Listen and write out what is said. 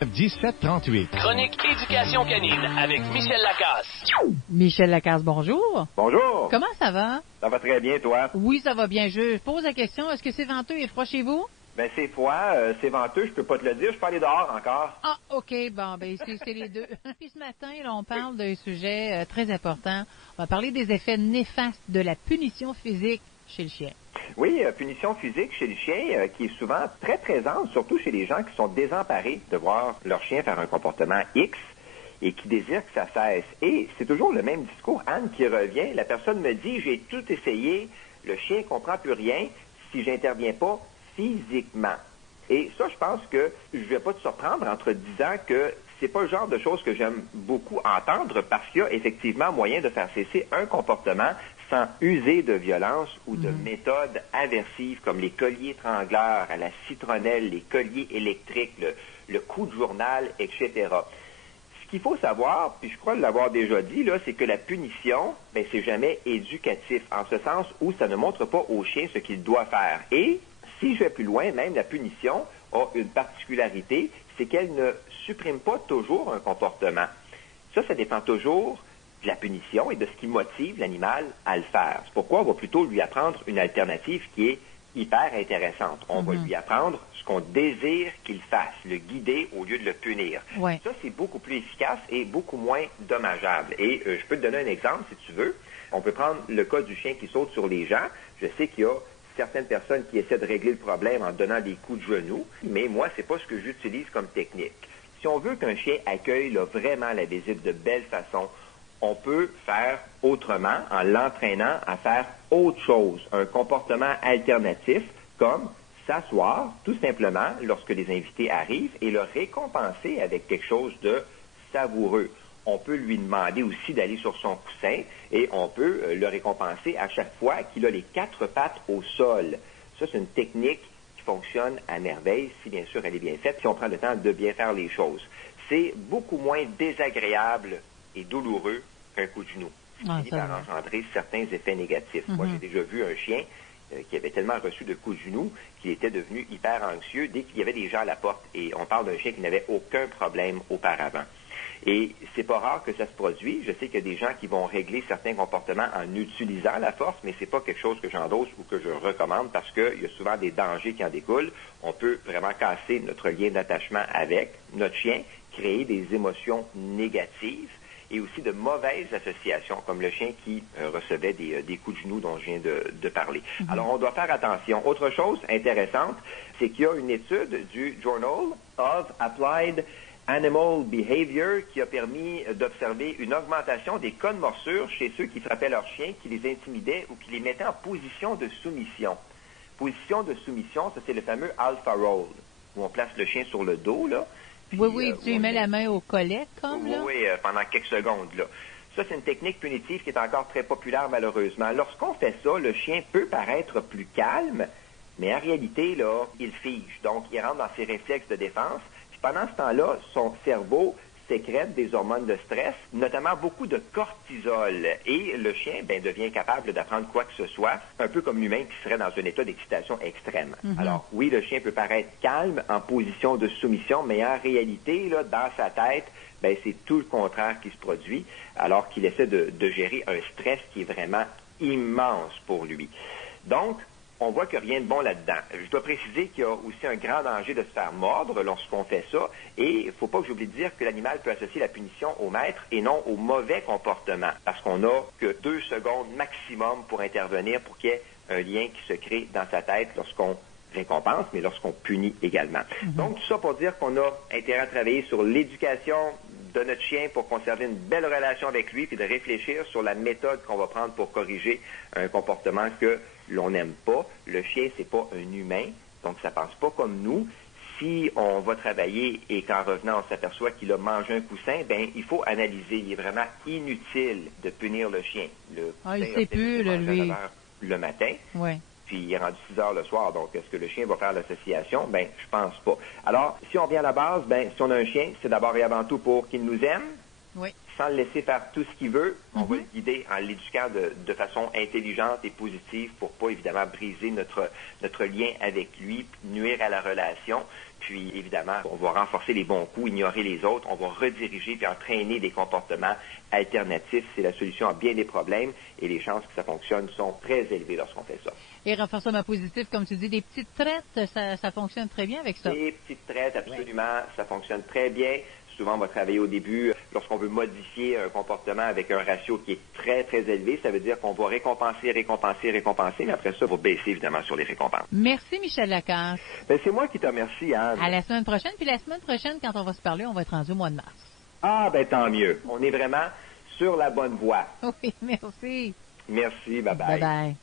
1738. Chronique éducation canine avec Michel Lacasse. Michel Lacasse, bonjour. Bonjour. Comment ça va? Ça va très bien, toi? Oui, ça va bien. Je pose la question, est-ce que c'est venteux et froid chez vous? Ben, c'est froid, c'est venteux, je peux pas te le dire, je peux aller dehors encore. Ah, OK, bon, ben c'est les deux. Puis ce matin, là, on parle d'un sujet très important. On va parler des effets néfastes de la punition physique chez le chien. Oui, punition physique chez le chien qui est souvent très présente, surtout chez les gens qui sont désemparés de voir leur chien faire un comportement X et qui désirent que ça cesse. Et c'est toujours le même discours, Anne, qui revient. La personne me dit, j'ai tout essayé, le chien comprend plus rien si j'interviens pas physiquement. Et ça, je pense que je vais pas te surprendre en te disant que c'est pas le genre de choses que j'aime beaucoup entendre parce qu'il y a effectivement moyen de faire cesser un comportement sans user de violence ou de méthodes aversives comme les colliers étrangleurs à la citronnelle, les colliers électriques, le coup de journal, etc. Ce qu'il faut savoir, puis je crois l'avoir déjà dit, là, c'est que la punition, ben, c'est jamais éducatif, en ce sens où ça ne montre pas au chien ce qu'il doit faire. Et si je vais plus loin, même la punition a une particularité, c'est qu'elle ne supprime pas toujours un comportement. Ça dépend toujours de la punition et de ce qui motive l'animal à le faire. C'est pourquoi on va plutôt lui apprendre une alternative qui est hyper intéressante. On va lui apprendre ce qu'on désire qu'il fasse, le guider au lieu de le punir. Ouais. Ça, c'est beaucoup plus efficace et beaucoup moins dommageable. Et je peux te donner un exemple, si tu veux. On peut prendre le cas du chien qui saute sur les gens. Je sais qu'il y a certaines personnes qui essaient de régler le problème en donnant des coups de genoux, mais moi, c'est pas ce que j'utilise comme technique. Si on veut qu'un chien accueille là, vraiment la visite de belle façon, on peut faire autrement en l'entraînant à faire autre chose, un comportement alternatif comme s'asseoir tout simplement lorsque les invités arrivent et le récompenser avec quelque chose de savoureux. On peut lui demander aussi d'aller sur son coussin et on peut le récompenser à chaque fois qu'il a les 4 pattes au sol. Ça, c'est une technique qui fonctionne à merveille si bien sûr elle est bien faite, si on prend le temps de bien faire les choses. C'est beaucoup moins désagréable et douloureux qu'un coup de genou. Ça finit par engendrer certains effets négatifs. Moi, j'ai déjà vu un chien qui avait tellement reçu de coups de genou qu'il était devenu hyper anxieux dès qu'il y avait des gens à la porte. Et on parle d'un chien qui n'avait aucun problème auparavant. Et c'est pas rare que ça se produise. Je sais qu'il y a des gens qui vont régler certains comportements en utilisant la force, mais c'est pas quelque chose que j'endosse ou que je recommande parce qu'il y a souvent des dangers qui en découlent. On peut vraiment casser notre lien d'attachement avec notre chien, créer des émotions négatives et aussi de mauvaises associations, comme le chien qui recevait des coups de genoux dont je viens de parler. Alors, on doit faire attention. Autre chose intéressante, c'est qu'il y a une étude du Journal of Applied Animal Behavior qui a permis d'observer une augmentation des cas de morsure chez ceux qui frappaient leurs chiens, qui les intimidaient ou qui les mettaient en position de soumission. Position de soumission, ça c'est le fameux alpha roll, où on place le chien sur le dos, là. Puis, oui, tu lui mets la main au collet, comme, là? Oui, pendant quelques secondes, là. Ça, c'est une technique punitive qui est encore très populaire, malheureusement. Lorsqu'on fait ça, le chien peut paraître plus calme, mais en réalité, là, il fige. Donc, il rentre dans ses réflexes de défense. Puis pendant ce temps-là, son cerveau sécrète des hormones de stress, notamment beaucoup de cortisol. Et le chien devient capable d'apprendre quoi que ce soit, un peu comme l'humain qui serait dans un état d'excitation extrême. Alors oui, le chien peut paraître calme en position de soumission, mais en réalité, là, dans sa tête, c'est tout le contraire qui se produit, alors qu'il essaie de gérer un stress qui est vraiment immense pour lui. Donc, on voit qu'il n'y a rien de bon là-dedans. Je dois préciser qu'il y a aussi un grand danger de se faire mordre lorsqu'on fait ça. Et il ne faut pas que j'oublie de dire que l'animal peut associer la punition au maître et non au mauvais comportement. Parce qu'on n'a que 2 secondes maximum pour intervenir pour qu'il y ait un lien qui se crée dans sa tête lorsqu'on récompense, mais lorsqu'on punit également. Donc, tout ça pour dire qu'on a intérêt à travailler sur l'éducation de notre chien pour conserver une belle relation avec lui, puis de réfléchir sur la méthode qu'on va prendre pour corriger un comportement que l'on n'aime pas. Le chien, c'est pas un humain, donc ça pense pas comme nous. Si on va travailler et qu'en revenant, on s'aperçoit qu'il a mangé un coussin, il faut analyser. Il est vraiment inutile de punir le chien. Il sait plus, lui. Le matin. Oui. Puis il est rendu 6 heures le soir, donc est-ce que le chien va faire l'association? Je pense pas. Alors, si on vient à la base, si on a un chien, c'est d'abord et avant tout pour qu'il nous aime, Oui. sans le laisser faire tout ce qu'il veut. On va le guider en l'éduquant de façon intelligente et positive pour pas, évidemment, briser notre lien avec lui, nuire à la relation. Puis, évidemment, on va renforcer les bons coups, ignorer les autres. On va rediriger puis entraîner des comportements alternatifs. C'est la solution à bien des problèmes et les chances que ça fonctionne sont très élevées lorsqu'on fait ça. Et renforcement positif, comme tu dis, des petites traites, ça fonctionne très bien avec ça. Des petites traites, absolument, ça fonctionne très bien. Souvent, on va travailler au début, lorsqu'on veut modifier un comportement avec un ratio qui est très, très élevé, ça veut dire qu'on va récompenser, mais après ça, on va baisser, évidemment, sur les récompenses. Merci, Michel Lacasse. Ben, c'est moi qui te remercie, Anne. À la semaine prochaine. Puis la semaine prochaine, quand on va se parler, on va être rendu au mois de mars. Ah, ben tant mieux. On est vraiment sur la bonne voie. Oui, merci. Merci, bye-bye. Bye-bye.